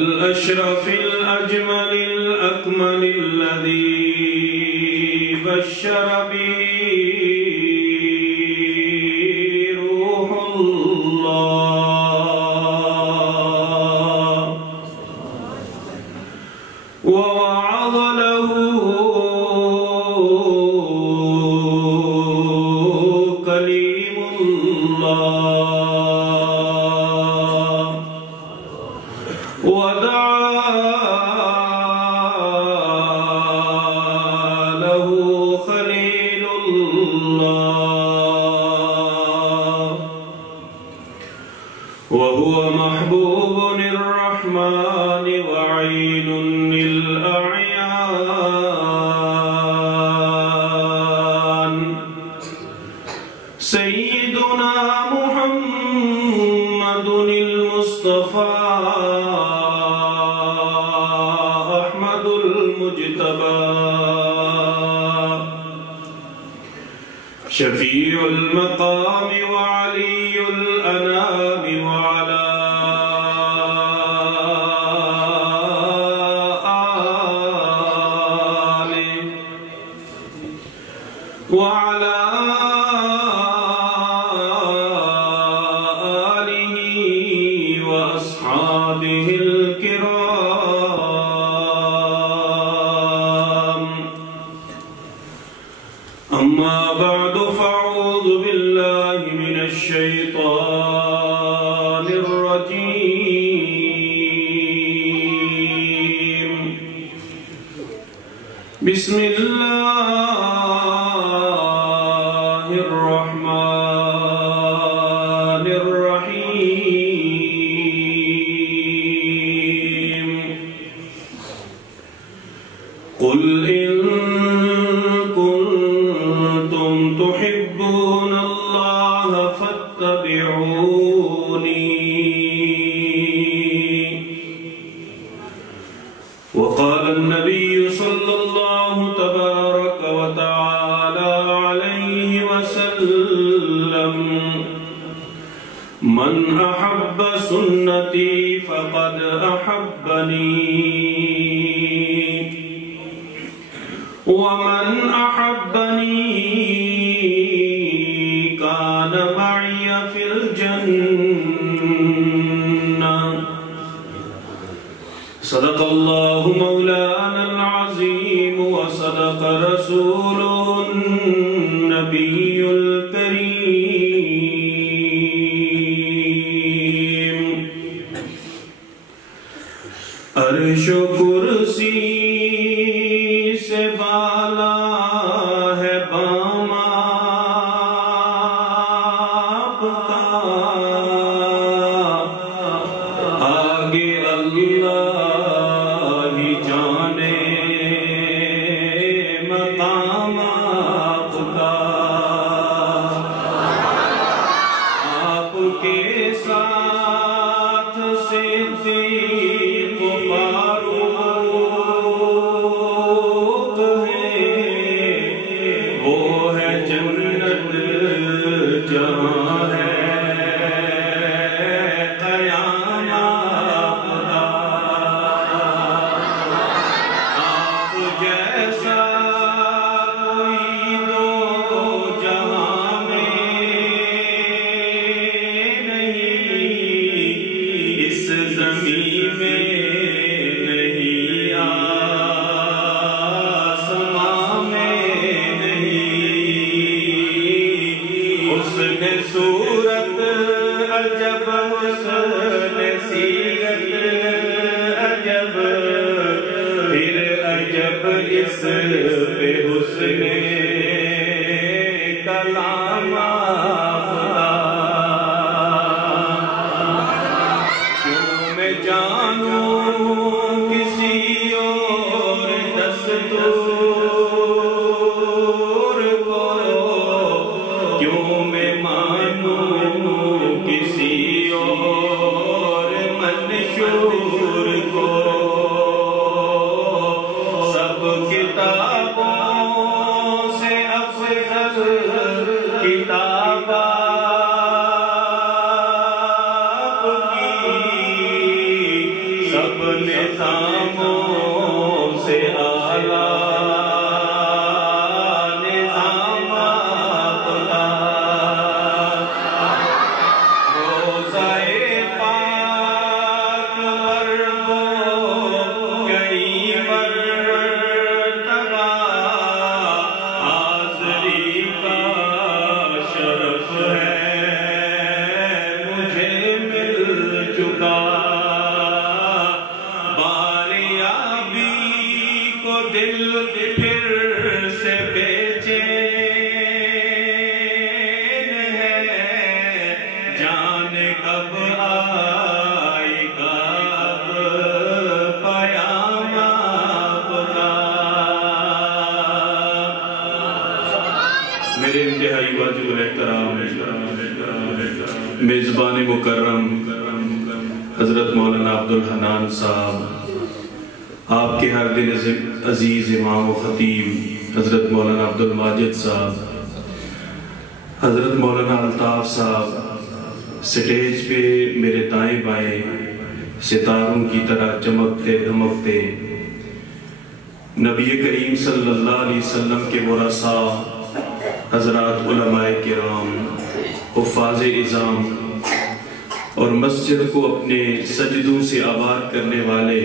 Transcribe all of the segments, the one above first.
الأشرف الأجمل الأكمل الذي بشر به روح الله ووعظ له كليم الله ودعا له خليل الله وهو محبوب الرحمن وعين للأعيان سيدنا محمد المصطفى أحمد المجتبى شفيع المقام وعلي الأنام وعلى آله وعلى آله وأصحابه الكرام أما بعد فأعوذ بالله من الشيطان الرجيم بسم الله الرحمن الرحيم قل إن كنتم تحبون الله فاتبعوني وقال النبي صلى الله تبارك وتعالى عليه وسلم من أحب سنتي فقد أحبني ومن أحبني كان معي في الجنة صدق الله مولانا العظيم وصدق رسوله النبي الكريم عرش و کرسی سے بالا ہے بام آپ کا آگے اللہ ہی جانے مقام آپ کا آپ کے ساتھ صدیق و فاروق ہیں وہ ہے جنت جہاں ہے قیام آپ کا آپ جیسا کوئی دو جہاں میں نہیں اس زمین میں نہیں آسمان میں نہیں حسن صورت عجب حسن سیرت عجب پھر عجب اس پہ حسن کلام آپ کا کیوں میں جانوں کسی اور دستور کو کیوں میں مانوں کسی اور منشور کو سب کتابوں سے افضل کتاب آپ کی سب سب نظاموں سے اعلیٰ نظام اپنا روزۂ پاک پر وہ کئی مرتبہ حاضری کا شرف ہے مجھے مل چکا باریابی کو دل پھر سے بے چین ہے جانے کب آئے گا اب پیام آپ کا میرے انتہائی واجب الاحترام میزبان مکرم حضرت مولانا عبدالحنان صاحب، آپ کے ہر دل عزیز امام و خطیب حضرت مولانا عبدالماجد صاحب، حضرت مولانا الطاف صاحب سٹیج پہ میرے دائیں بائیں ستاروں کی طرح چمکتے دمکتے نبی کریم صلی اللہ علیہ وسلم کے ورثاء حضرات علماء کرام حفاظ اعظام اور مسجد کو اپنے سجدوں سے آباد کرنے والے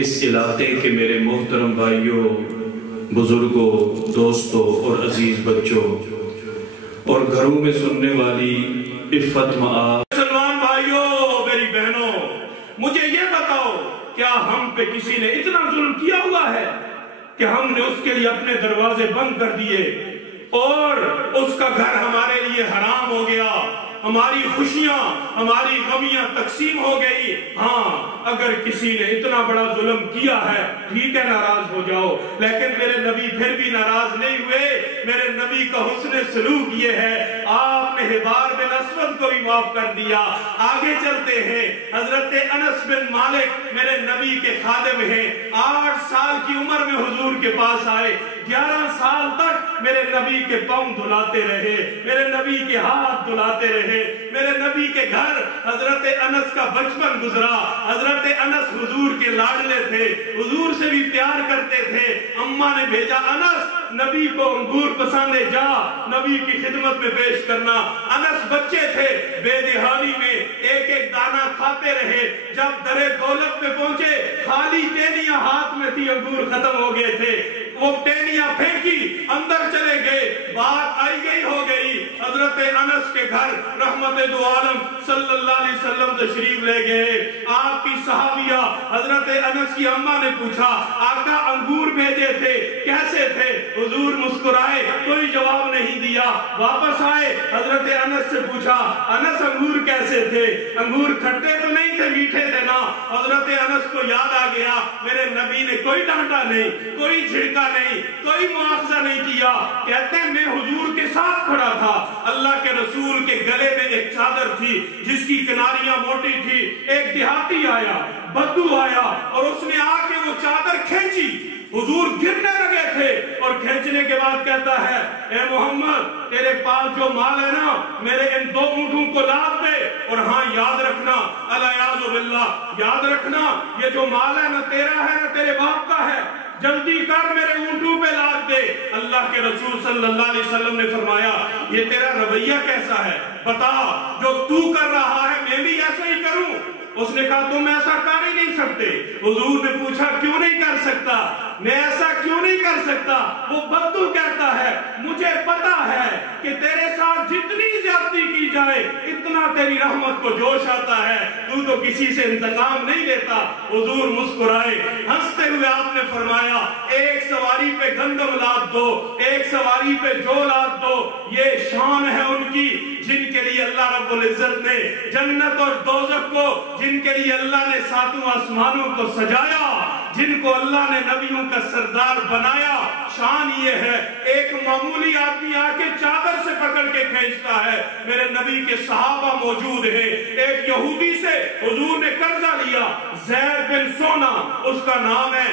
اس علاقے کے میرے محترم بھائیوں، بزرگوں، دوستوں اور عزیز بچوں اور گھروں میں سننے والی عفت معاف مسلمان بھائیوں، میری بہنوں، مجھے یہ بتاؤ کیا ہم پہ کسی نے اتنا ظلم کیا ہوا ہے کہ ہم نے اس کے لیے اپنے دروازے بند کر دیے اور اس کا گھر ہمارے لیے حرام ہو گیا، ہماری خوشیاں ہماری غمیاں تقسیم ہو گئی؟ ہاں، اگر کسی نے اتنا بڑا ظلم کیا ہے ٹھیک ہے، ناراض ہو جاؤ، لیکن میرے نبی پھر بھی ناراض نہیں ہوئے۔ میرے نبی کا حسن سلوک یہ ہے، آپ نے حبار بن اسود کو بھی معاف کر دیا۔ آگے چلتے ہیں، حضرت انس بن مالک میرے نبی کے خادم ہیں، 8 سال کی عمر میں حضور کے پاس آئے، 11 سال تک میرے نبی کے پاؤں دھلاتے رہے، میرے نبی کے ہاتھ دھلاتے رہے، میرے نبی کے گھر حضرت انس کا بچپن گزرا۔ حضرت انس حضور کے لاڈلے تھے، حضور سے بھی پیار کرتے تھے۔ اماں نے بھیجا، انس نبی کو انگور پسندے، جا نبی کی خدمت میں پیش کرنا۔ انس بچے تھے، بے دہانی میں ایک ایک دانہ کھاتے رہے۔ جب درے دولت پہ پہنچے، خالی ٹینیاں ہاتھ میں تھی، انگور ختم ہو گئے تھے، وہ ٹینیاں پھینکی، اندر چلے گئے، بات آئی گئی ہو گئی۔ حضرت انس کے گھر رحمت دو عالم صلی اللہ علیہ وسلم تشریف لے گئے۔ آپ کی صحابیہ حضرت انس کی اماں نے پوچھا، آقا انگور بھیجے تھے کیسے تھے؟ حضور مسکرائے، کوئی جواب نہیں دیا۔ واپس آئے، حضرت انس سے پوچھا، انس انگور کیسے تھے؟ انگور کھٹے تو نہیں تھے، میٹھے تھے نا؟ حضرت انس کو یاد آ گیا، میرے نبی نے کوئی ڈانٹا نہیں، کوئی جھڑکا نہیں، کوئی مواخذہ نہیں کیا۔ کہتے ہیں میں حضور کے ساتھ کھڑا تھا، اللہ کے رسول کے گلے میں ایک چادر تھی جس کی کناریاں موٹی تھی۔ ایک دیہاتی آیا، بدو آیا اور اس نے آ کے وہ چادر کھینچی، حضور گرنے لگے تھے اور کھینچنے کے بعد کہتا ہے، اے محمد تیرے پاس جو مال ہے نا، میرے ان 2 اونٹوں کو لاد دے، اور ہاں یاد رکھنا، الیاذ باللہ، یاد رکھنا یہ جو مال ہے نہ تیرا ہے نہ تیرے باپ کا ہے، جلدی کر میرے اونٹوں پہ لاد دے۔ اللہ کے رسول صلی اللہ علیہ وسلم نے فرمایا، یہ تیرا رویہ کیسا ہے؟ بتا، جو تو کر رہا ہے میں بھی ایسا ہی کروں؟ اس نے کہا تم ایسا کر ہی نہیں سکتے۔ حضور نے پوچھا کیوں نہیں کر سکتا؟ میں ایسا کیوں نہیں کر سکتا؟ وہ بدو کہتا ہے، مجھے پتا ہے کہ تیرے ساتھ جتنی زیادتی کی جائے اتنا تیری رحمت کو جوش آتا ہے، تو کسی سے انتقام نہیں لیتا۔ حضور مسکرائے، ہنستے ہوئے آپ نے فرمایا، ایک سواری پہ گندم لاد دو، ایک سواری پہ جو لاد دو، یہ شان ہے ان کی جن کے لیے اللہ رب العزت نے جنت اور دوزخ کو، جن کے لیے اللہ نے 7 آسمانوں کو سجایا، جن کو اللہ نے نبیوں کا سردار بنایا۔ شان یہ ہے، ایک معمولی آدمی آ کے چادر سے پکڑ کے کھینچتا ہے۔ میرے نبی کے صحابہ موجود ہیں، ایک یہودی سے حضور نے قرضہ لیا، زید بن سونا اس کا نام ہے،